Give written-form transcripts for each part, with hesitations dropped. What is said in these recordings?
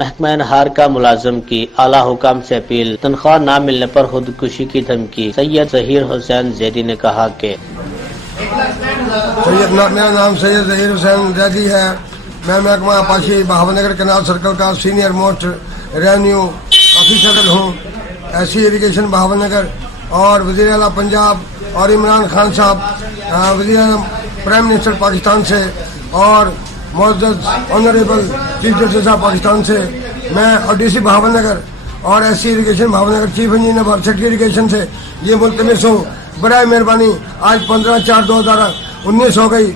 محکمہ انہار کا ملازم کی اعلیٰ حکام سے اپیل، تنخواہ نہ ملنے پر خودکشی کی دھمکی۔ سید ظہیر حسین زیدی نے کہا کہ میرا نام سید ظہیر حسین زیدی ہے۔ میں محکمہ آبپاشی بہاول نگر کنال سرکل کا سینئر موسٹ ریونیو آفیسر ہوں۔ ایسی اریگیشن بہاول نگر اور وزیر اعلیٰ پنجاب اور عمران خان صاحب وزیر پرائم منسٹر پاکستان سے اور معزز honourable chief justice of Pakistan سے میں اور ڈی سی بہاول نگر اور ایسی irrigation Bahawal Nagar chief engineer secretary irrigation سے یہ ملتمس ہوں، برائے مہربانی آج 15/4/2019 ہو گئی،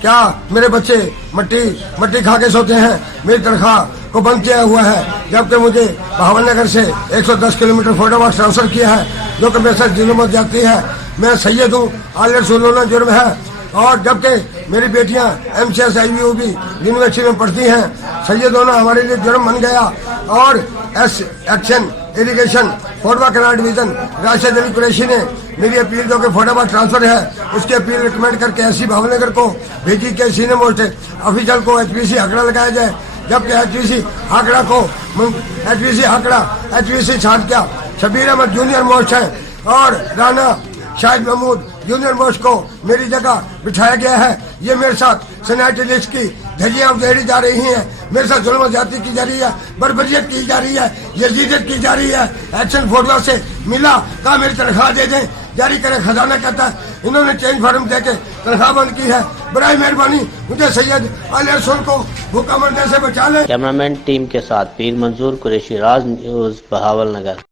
کیا میرے بچے مٹی کھا کے سوتے ہیں؟ میری تنخواہ کو بند کیا ہوا ہے، جبکہ مجھے بہاول نگر سے 110 کلومیٹر فیض آباد ٹرانسفر کیا ہے، جو کہ میرے ساتھ ظلم جاتی ہے۔ میں سید ہوں، عالیہ رسول اللہ جرم ہے، اور جبکہ میری بیٹیاں MCS IVOB یونیورسٹی میں پڑھتی ہیں۔ سید ہونا ہمارے لیے جرم بن گیا۔ اور ایکشن اریگیشن فوڈوا کنال ڈویژن راشد علی قریشی نے میری اپیل جو کہ فوڈ آباد ٹرانسفر ہے، اس کی اپیل ریکمینڈ کر کے ایسی بہاول نگر کو بھیجی کہ سینئر موسٹ آفیسر کو HPC آنکڑا لگایا جائے، جبکہ HPC آنکڑا کو HPC چھاٹ کیا۔ شبیر احمد جونیئر موسٹ ہے اور رانا شاہد محمود جونیئر موسٹ کو میری جگہ بٹھایا گیا ہے۔ یہ میرے ساتھ سینیٹری لسٹ کی دھجیاں ادھیڑی جا رہی ہیں، میرے ساتھ ظلم و زیادتی کی جا رہی ہے، بربریت کی جا رہی ہے، یزیدیت کی جا رہی ہے۔ ایکشن فوڈوا سے ملا، کہا میری تنخواہ دے دیں، جاری کرے، خزانہ کہتا ہے انہوں نے چینج فارم دے کے تنخواہ بند کی ہے۔ برائے مہربانی مجھے سید عالیہ رسول کو بھوکا مرنے سے بچا لیں۔ کیمرامین ٹیم کے ساتھ پیر منظور قریشی، راز نیوز بہاول نگر۔